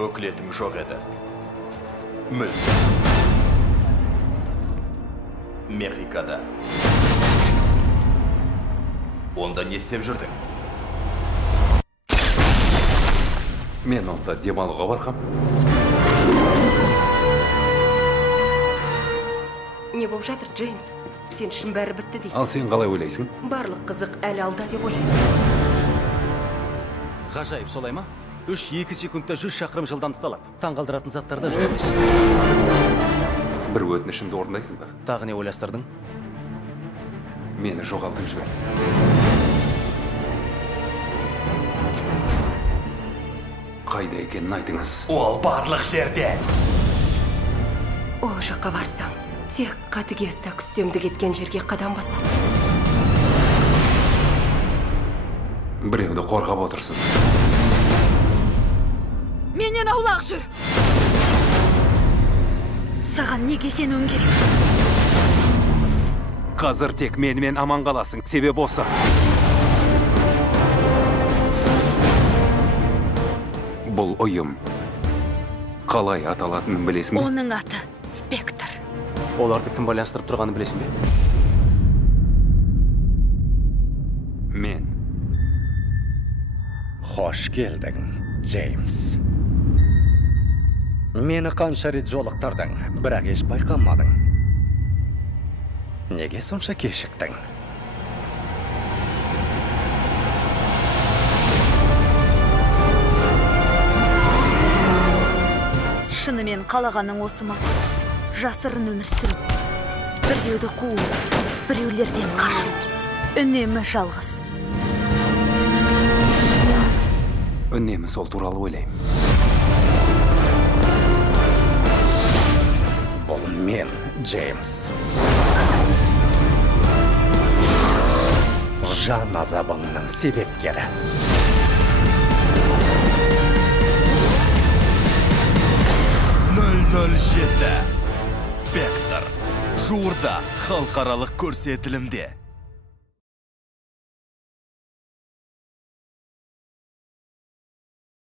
Өкілетің жоқ еді. Мүлде. Мехикода. Онда не істеп жүрдің? Мен онда демалуға барғам. Не болып жатыр, Джеймс? Сен үшін бәрі бітті дейді. Ал сен қалай ойлайсың? Барлық қызық әлі алда деп ойлаймын. Ғажайып, солай ма? 3-2 секундта 100 шақырым жылдамдықты алады. Таңғалдыратын заттарда жоқ емес. Бір өтінішімді орындайсың ба? Тағы не ойластырдың? Мені жоғалтып жібер. Қайда екенін айтыңыз. Ол барлық жерде. Ол жаққа барсаң, тек қатыгезді үстемді кеткен жерге қадам басасың. Біреуді қорғап отырсыз. Менен аулақ жүр! Саған неге сенуің керек? Қазір тек менімен аман қаласың, себеп осы. Бұл ұйым қалай аталатынын білесің бе? Оның аты Спектр. Оларды кім байланыстырып тұрғанын білесің бе? Мен. Хош келдің, Джеймс. Мені қанша рет жолықтырдың, бірақ еш байқамадың. Неге сонша кешіктің? Шынымен қалағаның осы ма? Жасырын өмір сүру. Біреуді қуу, біреулерден қашу. Үнемі жалғыз. Үнемі сол туралы ойлаймын. Бұл мен, Джеймс. Жан азабыңның себепкері. 007 Спектр. Жуырда халықаралық көрсетілімде.